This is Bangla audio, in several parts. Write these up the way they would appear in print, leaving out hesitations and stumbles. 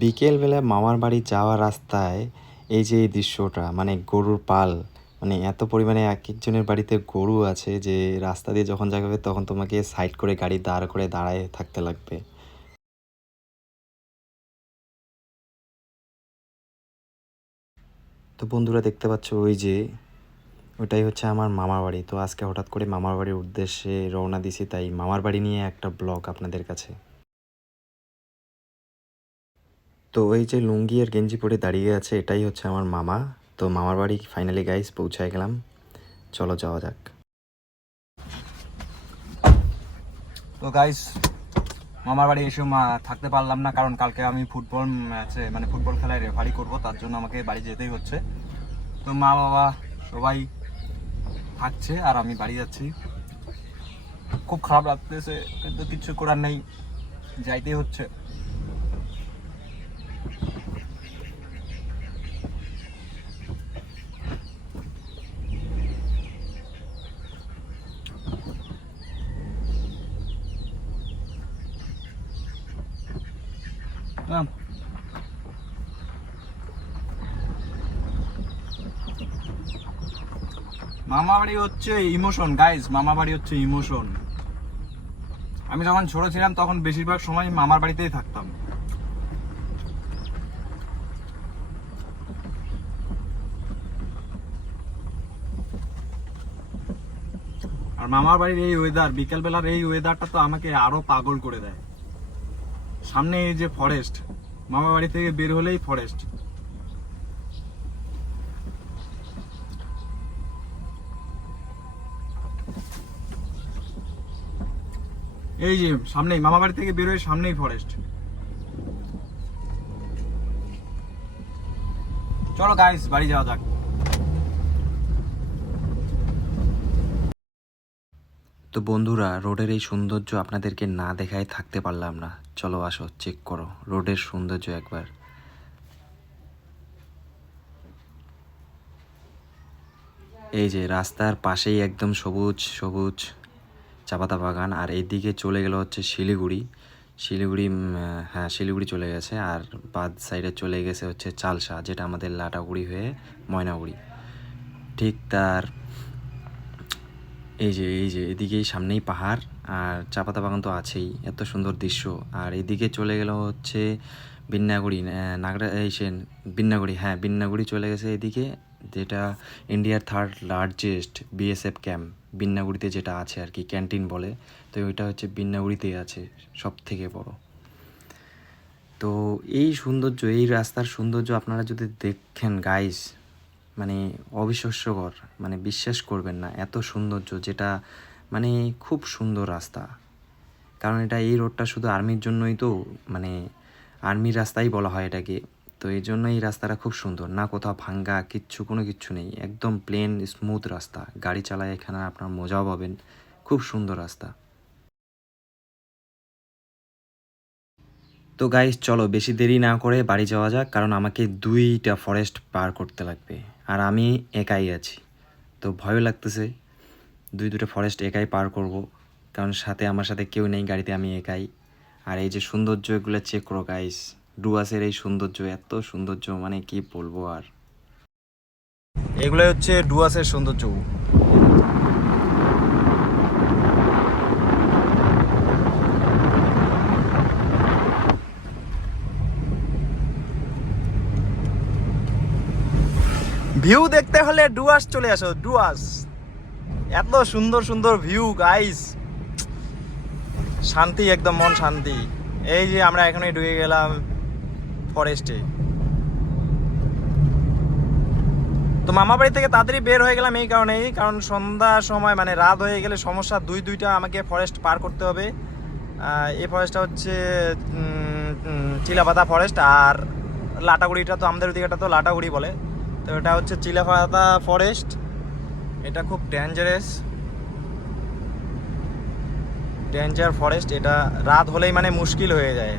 বিকেলবেলা মামার বাড়ি যাওয়ার রাস্তায় এই যে এই দৃশ্যটা, মানে গরুর পাল, মানে এত পরিমাণে এক একজনের বাড়িতে গরু আছে যে রাস্তা দিয়ে যখন যাবে তখন তোমাকে সাইড করে গাড়ি দাঁড় করে দাঁড়ায় থাকতে লাগবে। তো বন্ধুরা দেখতে পাচ্ছ ওই যে ওটাই হচ্ছে আমার মামার বাড়ি। তো আজকে হঠাৎ করে মামার বাড়ির উদ্দেশ্যে রওনা দিছি, তাই মামার বাড়ি নিয়ে একটা ব্লগ আপনাদের কাছে। তো ওই যে লুঙ্গি আর গেঞ্জি পরে দাঁড়িয়ে আছে এটাই হচ্ছে আমার মামা। তো মামার বাড়ি ফাইনালি গাইস পৌঁছায় গেলাম, চলো যাওয়া যাক। তো গাইস মামার বাড়ি এসে থাকতে পারলাম না, কারণ কালকে আমি ফুটবল ম্যাচে মানে ফুটবল খেলায় রেফারি করব, তার জন্য আমাকে বাড়ি যেতেই হচ্ছে। তো মা বাবা সবাই থাকছে আর আমি বাড়ি যাচ্ছি। খুব খারাপ লাগতেছে কিন্তু কিছু করার নেই, যাইতেই হচ্ছে। মামা বাড়ি হচ্ছে ইমোশন গাইস, মামা বাড়ি হচ্ছে ইমোশন। আমি যখন ছোট ছিলাম তখন বেশিরভাগ সময় মামার বাড়িতেই থাকতাম। আর মামার বাড়ির এই ওয়েদার, বিকেলবেলার এই ওয়েদারটা তো আমাকে আরো পাগল করে দেয়। সামনে এই যে ফরেস্ট, মামা বাড়ি থেকে বের হলেই ফরেস্ট। এই যে সামনেই মামা বাড়ি থেকে বের হয়ে সামনেই ফরেস্ট। চলো গাইস বাড়ি যাওয়া যাক। তো বন্ধুরা রোডের এই সৌন্দর্য আপনাদেরকে না দেখায় থাকতে পারলাম না, চলো আসো চেক করো রোডের সৌন্দর্য একবার। এই যে রাস্তার পাশেই একদম সবুজ সবুজ চা পাতা বাগান, আর এইদিকে চলে গেল হচ্ছে শিলিগুড়ি। হ্যাঁ শিলিগুড়ি চলে গেছে, আর বাদ সাইডে চলে গেছে হচ্ছে চালসা, যেটা আমাদের লাটাগুড়ি হয়ে ময়নাগুড়ি। ঠিক তার এই যে এদিকেই সামনেই পাহাড় আর চা পাতা বাগান তো আছেই, এত সুন্দর দৃশ্য। আর এদিকে চলে গেল হচ্ছে বিন্নাগুড়ি, বিন্নাগুড়ি, হ্যাঁ বিন্নাগুড়ি চলে গেছে এদিকে, যেটা ইন্ডিয়ার 3rd লার্জেস্ট বিএসএফ ক্যাম্প বিন্নাগুড়িতে যেটা আছে আর কি, ক্যান্টিন বলে। তো ওইটা হচ্ছে বিন্নাগুড়িতেই আছে সব থেকে বড়। তো এই সৌন্দর্য, এই রাস্তার সৌন্দর্য আপনারা যদি দেখেন গাইস, মানে অবিশ্বাস্যকর, মানে বিশ্বাস করবেন না এত সৌন্দর্য, যেটা মানে খুব সুন্দর রাস্তা। কারণ এটা এই রোডটা শুধু আর্মির জন্যই, তো মানে আর্মির রাস্তাই বলা হয় এটাকে। তো এই জন্য এই রাস্তাটা খুব সুন্দর, না কোথাও ভাঙ্গা কোনো কিচ্ছু নেই, একদম প্লেন স্মুথ রাস্তা। গাড়ি চালায় এখানে আপনার মজাও পাবেন, খুব সুন্দর রাস্তা। তো গাইস চলো বেশি দেরি না করে বাড়ি যাওয়া যাক, কারণ আমাকে 2টা ফরেস্ট পার করতে লাগবে আর আমি একাই আছি। তো ভয়ও লাগতেছে, দুটো ফরেস্ট একাই পার করব, কারণ সাথে আমার সাথে কেউ নেই, গাড়িতে আমি একাই। আর এই যে সৌন্দর্য এগুলো চেক করো গাইস, ডুয়ার্সের এই সৌন্দর্য, এত সৌন্দর্য মানে কি বলবো আর। এগুলো হচ্ছে ডুয়ার্সের সৌন্দর্য। ভিউ দেখতে হলে ডুয়ার্স চলে আসো, ডুয়ার্স এত সুন্দর সুন্দর ভিউ গাইস, শান্তি একদম, মন শান্তি। এই যে আমরা এখনই ঢুকে গেলাম ফরেস্টে। তো মামা বাড়ি থেকে তাড়াতাড়ি বের হয়ে গেলাম এই কারণেই, কারণ সন্ধ্যার সময় মানে রাত হয়ে গেলে সমস্যা, দুইটা আমাকে ফরেস্ট পার করতে হবে। এই ফরেস্টটা হচ্ছে চিলাপাতা ফরেস্ট, আর লাটাগুড়িটা তো আমাদের ওদিকে তো লাটাগুড়ি বলে। তো এটা হচ্ছে চিলাপাতা ফরেস্ট, এটা খুব ডেঞ্জার ফরেস্ট। এটা রাত হলেই মানে মুশকিল হয়ে যায়,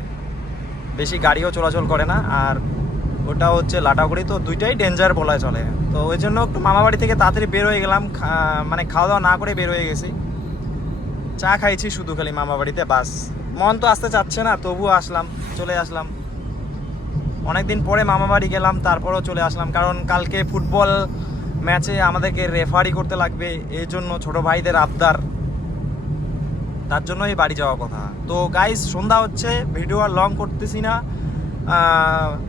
বেশি গাড়িও চলাচল করে না। আর ওটা হচ্ছে লাটাগুড়ি, তো দুইটাই ডেঞ্জার বলা চলে। তো ওই জন্য একটু মামাবাড়ি থেকে তাড়াতাড়ি বের হয়ে গেলাম, মানে খাওয়া দাওয়া না করে বের হয়ে গেছি। চা খাইছি শুধু খালি মামা বাড়িতে, বাস। মন তো আসতে চাচ্ছে না, তবুও আসলাম, চলে আসলাম। অনেকদিন পরে মামা বাড়ি গেলাম, তারপরেও চলে আসলাম, কারণ কালকে ফুটবল ম্যাচে আমাদেরকে রেফারি করতে লাগবে, এই জন্য ছোট ভাইদের আবদার, তার জন্যই বাড়ি যাওয়ার কথা। তো গাইস, সন্ধ্যা হচ্ছে, ভিডিও আর লং করতেছি না।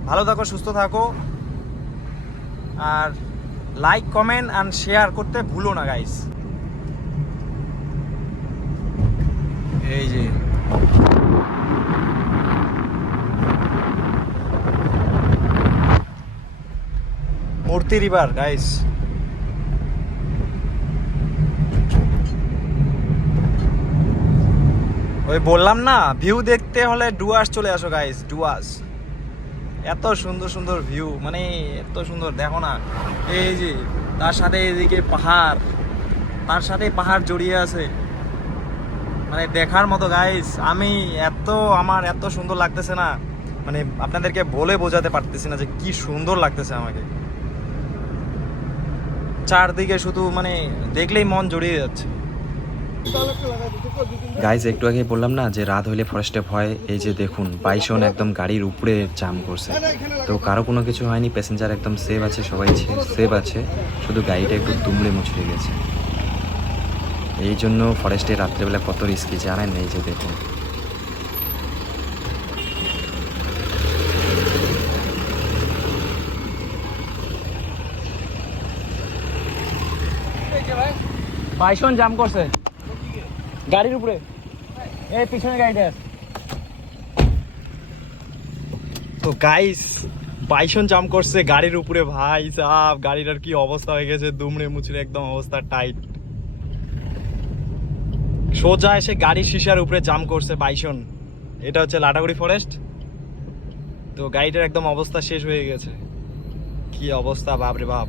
ভালো থাকো, সুস্থ থাকো, আর লাইক, কমেন্ট অ্যান্ড শেয়ার করতে ভুলো না গাইস। এই যে মূর্তি রিভার গাইস। ওই বললাম না, ভিউ দেখতে হলে ডুয়ার্স চলে আসো গাইস, ডুয়ার্স। এত সুন্দর সুন্দর ভিউ, মানে এত সুন্দর, দেখো না। এই যে তার সাথে এদিকে পাহাড়, তার সাথে পাহাড় জড়িয়ে আছে, মানে দেখার মতো গাইস। আমার এত সুন্দর লাগতেছে না, মানে আপনাদেরকে বলে বোঝাতে পারতেছি না যে কি সুন্দর লাগতেছে আমাকে। চারদিকে শুধু মানে দেখলেই মন জড়িয়ে যাচ্ছে। গাইজ একটু আগে বললাম না যে রাত হইলে ফরেস্টে ভয়, এই যে দেখুন বাইসন একদম গাড়ির উপরে জাম করছে। তো কারো কোনো কিছু হয়নি, প্যাসেঞ্জার একদম সেভ আছে, সবাই সেভ আছে, শুধু গাড়িটা একটু দুমড়ে মুচড়ে গেছে। এই জন্য ফরেস্টে রাত্রেবেলা কত রিস্কি জানেন, এই যে দেখুন। বাইসন জাম করছে গাড়ির উপরে, এই পিছনে গাড়িটা। তো গাইস, বাইসন জাম করছে গাড়ির উপরে, ভাই সাহেব গাড়িটার কি অবস্থা হয়ে গেছে, দুমড়ে মুচড়ে একদম অবস্থা টাইট। সোজা এসে গাড়ির শিশার উপরে জাম করছে বাইসন। এটা হচ্ছে লাটাগুড়ি ফরেস্ট। তো গাড়িটার একদম অবস্থা শেষ হয়ে গেছে, কি অবস্থা বাপরে বাপ।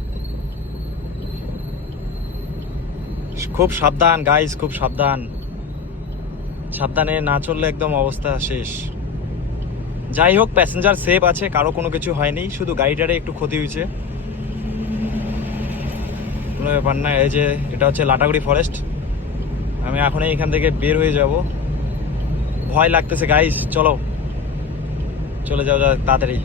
খুব সাবধান গাইস, খুব সাবধান, সাবধানে না চললে একদম অবস্থা শেষ। যাই হোক, প্যাসেঞ্জার সেফ আছে, কারো কোনো কিছু হয়নি, শুধু গাড়িটারে একটু ক্ষতি হয়েছে, কোনো ব্যাপার না। এই যে এটা হচ্ছে লাটাগুড়ি ফরেস্ট। আমি এখন এখান থেকে বের হয়ে যাব, ভয় লাগতেছে গাইস। চলো চলে যাও তাড়াতাড়ি।